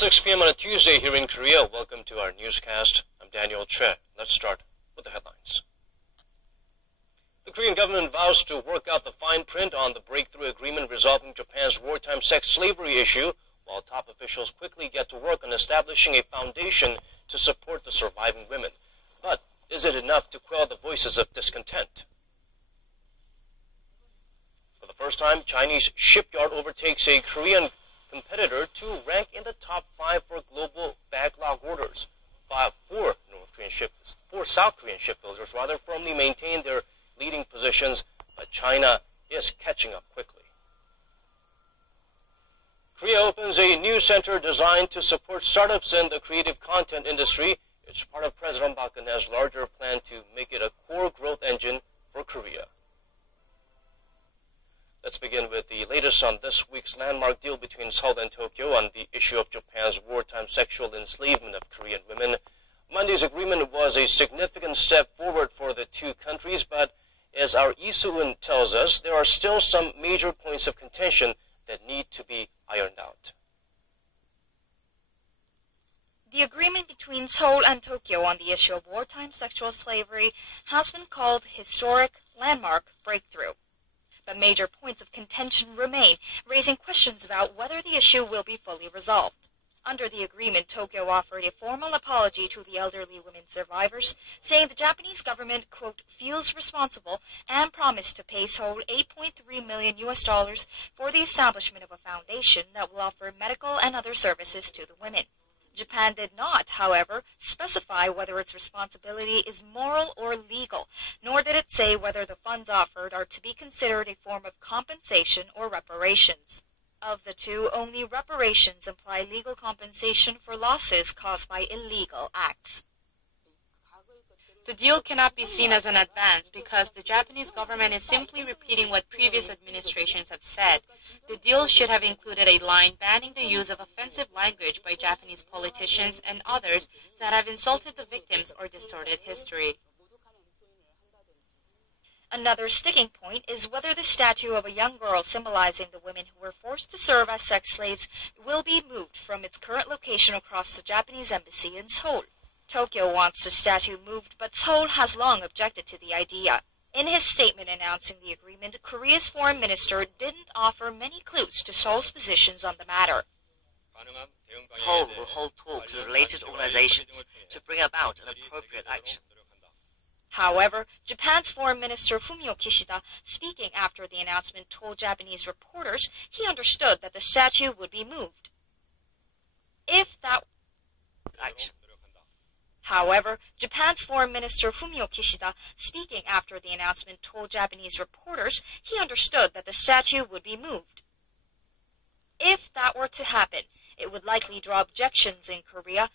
6 p.m. on a Tuesday here in Korea. Welcome to our newscast. I'm Daniel Che. Let's start with the headlines. The Korean government vows to work out the fine print on the breakthrough agreement resolving Japan's wartime sex slavery issue, while top officials quickly get to work on establishing a foundation to support the surviving women. But is it enough to quell the voices of discontent? For the first time, Chinese shipyard overtakes a Korean competitor to rank in the top 5 for global backlog orders. Four South Korean shipbuilders firmly maintain their leading positions, but China is catching up quickly. Korea opens a new center designed to support startups in the creative content industry. It's part of President Park Geun-hye's larger plan to make it a core growth engine for Korea. Let's begin with the latest on this week's landmark deal between Seoul and Tokyo on the issue of Japan's wartime sexual enslavement of Korean women. Monday's agreement was a significant step forward for the two countries, but as our Lee Soo-eun tells us, there are still some major points of contention that need to be ironed out. The agreement between Seoul and Tokyo on the issue of wartime sexual slavery has been called historic, landmark, breakthrough. But major points of contention remain, raising questions about whether the issue will be fully resolved. Under the agreement, Tokyo offered a formal apology to the elderly women survivors, saying the Japanese government, quote, feels responsible and promised to pay Seoul $8.3 million for the establishment of a foundation that will offer medical and other services to the women. Japan did not, however, specify whether its responsibility is moral or legal, nor did it say whether the funds offered are to be considered a form of compensation or reparations. Of the two, only reparations imply legal compensation for losses caused by illegal acts. The deal cannot be seen as an advance because the Japanese government is simply repeating what previous administrations have said. The deal should have included a line banning the use of offensive language by Japanese politicians and others that have insulted the victims or distorted history. Another sticking point is whether the statue of a young girl symbolizing the women who were forced to serve as sex slaves will be moved from its current location across the Japanese embassy in Seoul. Tokyo wants the statue moved, but Seoul has long objected to the idea. In his statement announcing the agreement, Korea's foreign minister didn't offer many clues to Seoul's positions on the matter. Seoul will hold talks with related organizations to bring about an appropriate action. However, Japan's Foreign Minister Fumio Kishida, speaking after the announcement, told Japanese reporters he understood that the statue would be moved. However, Japan's Foreign Minister Fumio Kishida, speaking after the announcement, told Japanese reporters he understood that the statue would be moved. If that were to happen, it would likely draw objections in Korea.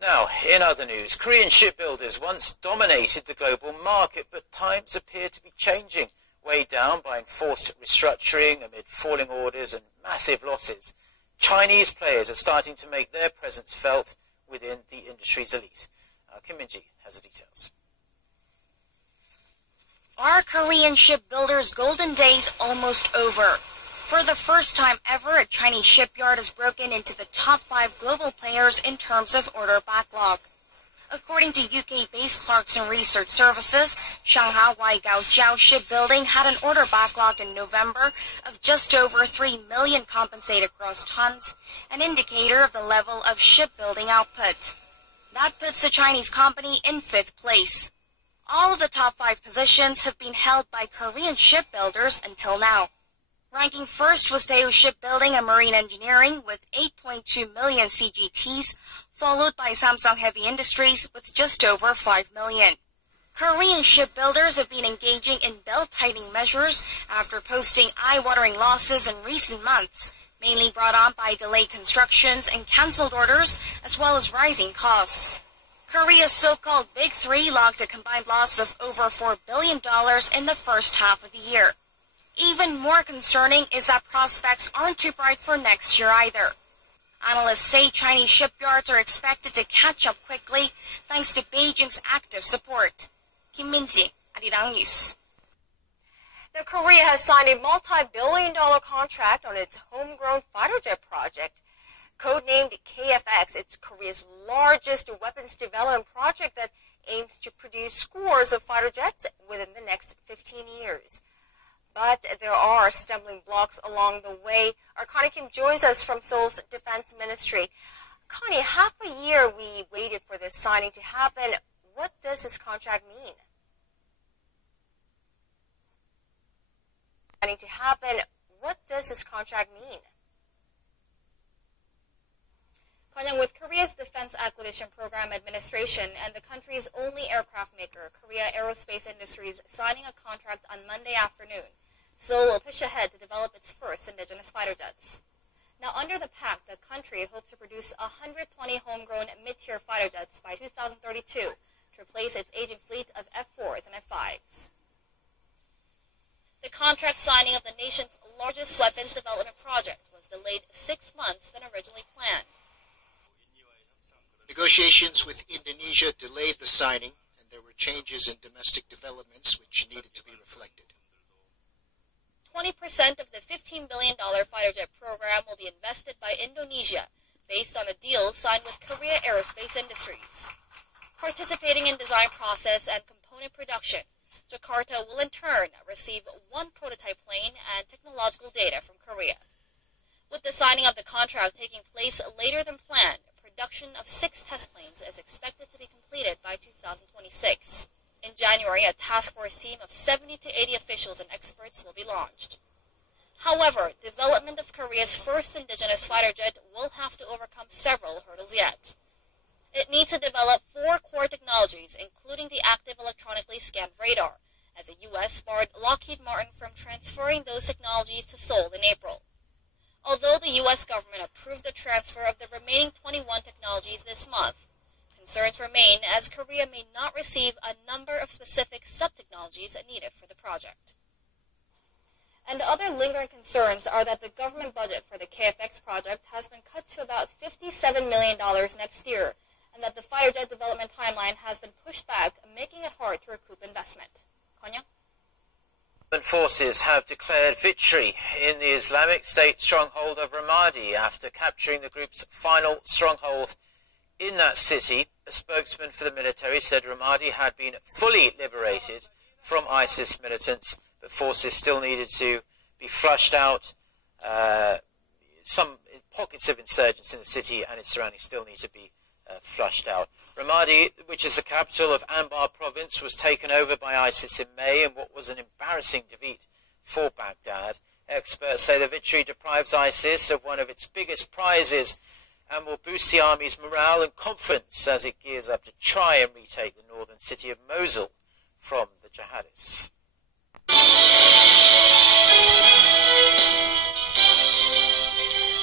Now, in other news, Korean shipbuilders once dominated the global market, but times appear to be changing, weighed down by enforced restructuring amid falling orders and massive losses. Chinese players are starting to make their presence felt within the industry's elite. Kim Min-ji has the details. Are Korean shipbuilders' golden days almost over? For the first time ever, a Chinese shipyard has broken into the top 5 global players in terms of order backlog. According to UK-based Clarkson Research Services, Shanghai Waigaojiao Shipbuilding had an order backlog in November of just over 3 million compensated gross tons, an indicator of the level of shipbuilding output. That puts the Chinese company in 5th place. All of the top 5 positions have been held by Korean shipbuilders until now. Ranking first was Daewoo Shipbuilding and Marine Engineering with 8.2 million CGTs, followed by Samsung Heavy Industries with just over 5 million. Korean shipbuilders have been engaging in belt-tightening measures after posting eye-watering losses in recent months, mainly brought on by delayed constructions and cancelled orders, as well as rising costs. Korea's so-called Big Three logged a combined loss of over $4 billion in the first half of the year. Even more concerning is that prospects aren't too bright for next year either. Analysts say Chinese shipyards are expected to catch up quickly thanks to Beijing's active support. Kim Min-ji, Arirang News. Now, Korea has signed a multi-billion-dollar contract on its homegrown fighter jet project. Codenamed KFX, it's Korea's largest weapons development project that aims to produce scores of fighter jets within the next 15 years. But there are stumbling blocks along the way. Our Connie Kim joins us from Seoul's Defense Ministry. Connie, half a year we waited for this signing to happen. What does this contract mean? What does this contract mean? With Korea's Defense Acquisition Program Administration and the country's only aircraft maker, Korea Aerospace Industries, signing a contract on Monday afternoon, Seoul will push ahead to develop its first indigenous fighter jets. Now, under the pact, the country hopes to produce 120 homegrown mid-tier fighter jets by 2032 to replace its aging fleet of F-4s and F-5s. The contract signing of the nation's largest weapons development project was delayed 6 months than originally planned. Negotiations with Indonesia delayed the signing, and there were changes in domestic developments which needed to be reflected. 20% of the $15 billion fighter jet program will be invested by Indonesia, based on a deal signed with Korea Aerospace Industries. Participating in design process and component production, Jakarta will in turn receive one prototype plane and technological data from Korea. With the signing of the contract taking place later than planned, production of 6 test planes is expected to be completed by 2026. In January, a task force team of 70 to 80 officials and experts will be launched. However, development of Korea's first indigenous fighter jet will have to overcome several hurdles yet. It needs to develop 4 core technologies, including the active electronically scanned radar, as the U.S. barred Lockheed Martin from transferring those technologies to Seoul in April. Although the U.S. government approved the transfer of the remaining 21 technologies this month, concerns remain as Korea may not receive a number of specific sub-technologies needed for the project. And other lingering concerns are that the government budget for the KFX project has been cut to about $57 million next year, and that the fighter jet development timeline has been pushed back, making it hard to recoup investment. Konya? Forces have declared victory in the Islamic State stronghold of Ramadi after capturing the group's final stronghold in that city. A spokesman for the military said Ramadi had been fully liberated from ISIS militants, but forces still needed to be flushed out. Some pockets of insurgents in the city and its surroundings still need to be flushed out. Ramadi, which is the capital of Anbar province, was taken over by ISIS in May in what was an embarrassing defeat for Baghdad. Experts say the victory deprives ISIS of one of its biggest prizes and will boost the army's morale and confidence as it gears up to try and retake the northern city of Mosul from the jihadists.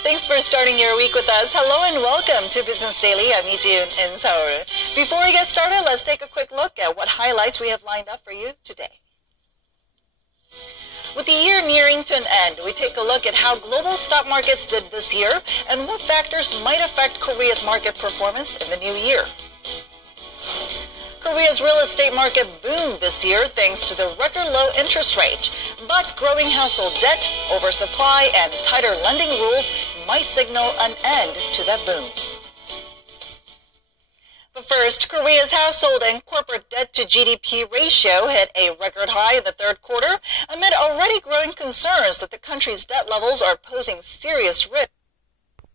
Thanks for starting your week with us. Hello and welcome to Business Daily. I'm Ijun in Seoul. Before we get started, let's take a quick look at what highlights we have lined up for you today. With the year nearing to an end, we take a look at how global stock markets did this year and what factors might affect Korea's market performance in the new year. Korea's real estate market boomed this year thanks to the record low interest rate, but growing household debt, oversupply, and tighter lending rules might signal an end to that boom. But first, Korea's household and corporate debt to GDP ratio hit a record high in the third quarter amid already growing concerns that the country's debt levels are posing serious risk.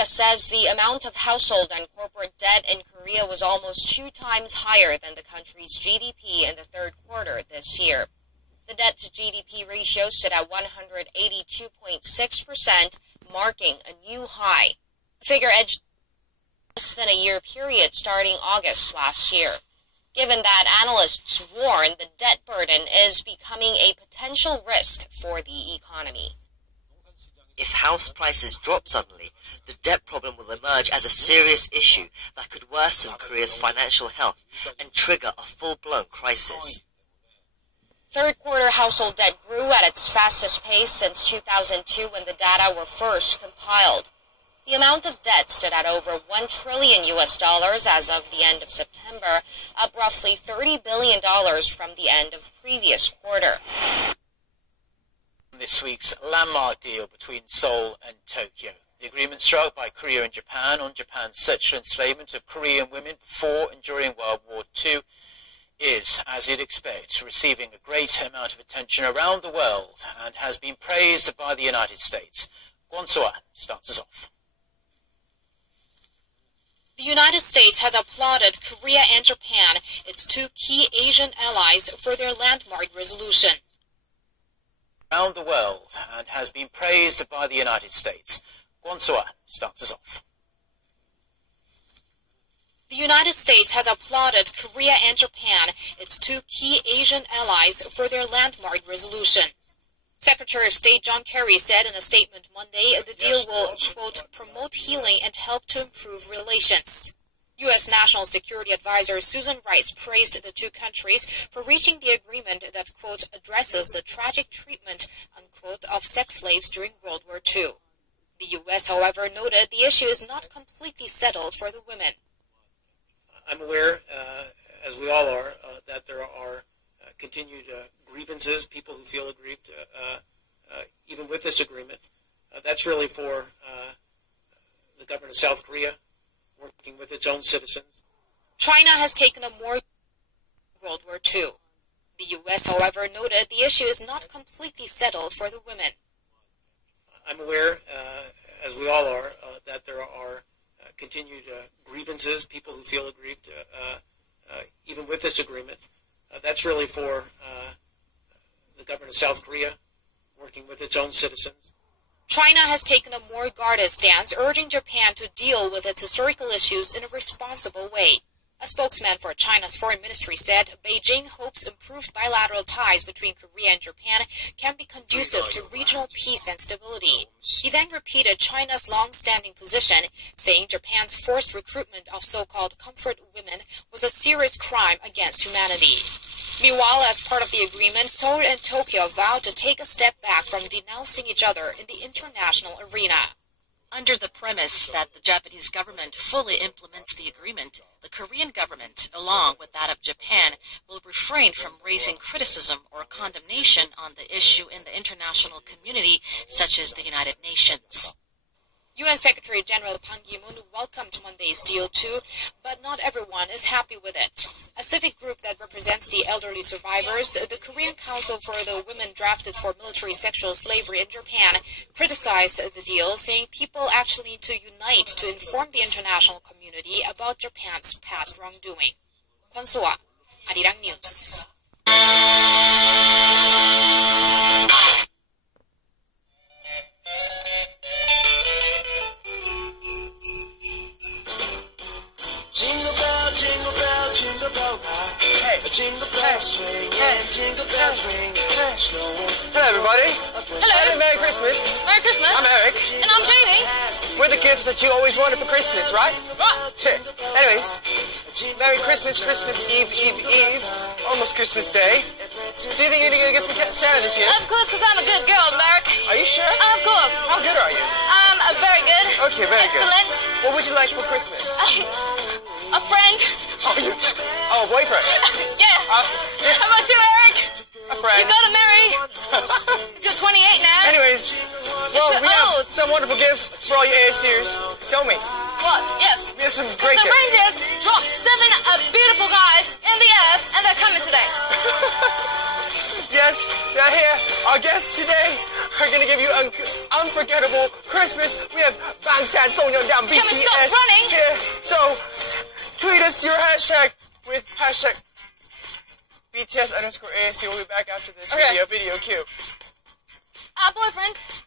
Says the amount of household and corporate debt in Korea was almost 2 times higher than the country's GDP in the third quarter this year. The debt to GDP ratio stood at 182.6%, marking a new high. The figure edged less than a year period starting August last year. Given that analysts warn the debt burden is becoming a potential risk for the economy. If house prices drop suddenly, the debt problem will emerge as a serious issue that could worsen Korea's financial health and trigger a full-blown crisis. Third quarter household debt grew at its fastest pace since 2002 when the data were first compiled. The amount of debt stood at over $1 trillion as of the end of September, up roughly $30 billion from the end of previous quarter. This week's landmark deal between Seoul and Tokyo. The agreement struck by Korea and Japan on Japan's sexual enslavement of Korean women before and during World War II is, as you'd expect, receiving a great amount of attention around the world and has been praised by the United States. Kwon So-ah starts us off. The United States has applauded Korea and Japan, its two key Asian allies, for their landmark resolution. Around the world and has been praised by the United States. Kwon So-ah starts us off. The United States has applauded Korea and Japan, its two key Asian allies, for their landmark resolution. Secretary of State John Kerry said in a statement Monday the deal will, quote, promote healing and help to improve relations. U.S. National Security Advisor Susan Rice praised the two countries for reaching the agreement that, quote, addresses the tragic treatment, unquote, of sex slaves during World War II. The U.S., however, noted the issue is not completely settled for the women. I'm aware, as we all are, that there are continued grievances, people who feel aggrieved, even with this agreement. That's really for the government of South Korea, working with its own citizens. China has taken a more World War II. The U.S., however, noted the issue is not completely settled for the women. I'm aware, as we all are, that there are continued grievances, people who feel aggrieved, even with this agreement. That's really for the government of South Korea, working with its own citizens. China has taken a more guarded stance, urging Japan to deal with its historical issues in a responsible way. A spokesman for China's foreign ministry said Beijing hopes improved bilateral ties between Korea and Japan can be conducive to regional peace and stability. He then repeated China's long-standing position, saying Japan's forced recruitment of so-called comfort women was a serious crime against humanity. Meanwhile, as part of the agreement, Seoul and Tokyo vowed to take a step back from denouncing each other in the international arena. Under the premise that the Japanese government fully implements the agreement, the Korean government, along with that of Japan, will refrain from raising criticism or condemnation on the issue in the international community, such as the United Nations. UN Secretary General Ban Ki-moon welcomed Monday's deal too, but not everyone is happy with it. A civic group that represents the elderly survivors, the Korean Council for the Women Drafted for Military Sexual Slavery in Japan, criticized the deal, saying people actually need to unite to inform the international community about Japan's past wrongdoing. Kwon So-ah, Arirang News. Jingle bell, jingle bell, jingle bell rock. Hey, jingle bells swing and jingle bells ring. Hello, everybody. Hello. Hey, Merry Christmas. Merry Christmas. I'm Eric. And I'm Jamie. We're the gifts that you always wanted for Christmas, right? Right. Sure. Anyways, Merry Christmas, Christmas Eve, Eve, Eve. Almost Christmas Day. Do you think you're going to get a gift from Santa this year? Of course, because I'm a good girl, Merrick. Are you sure? Of course. How good are you? Very good. Okay, very Excellent. good. What would you like for Christmas? A friend. Oh, a boyfriend. Yeah. How about you, Eric? A friend. You gotta marry. You're 28 now. Anyways, well, we have some wonderful gifts for all you ASUs. Tell me. What? Yes. We have some great gifts. The Rangers dropped 7 beautiful guys in the earth, and they're coming today. Yes, they're here. Our guests today are going to give you an unforgettable Christmas. We have Bangtan, Sonyeondan, BTS. Can we stop running? Here. So, tweet us your hashtag with hashtag BTS_ASU. We'll be back after this video cue. Boyfriend.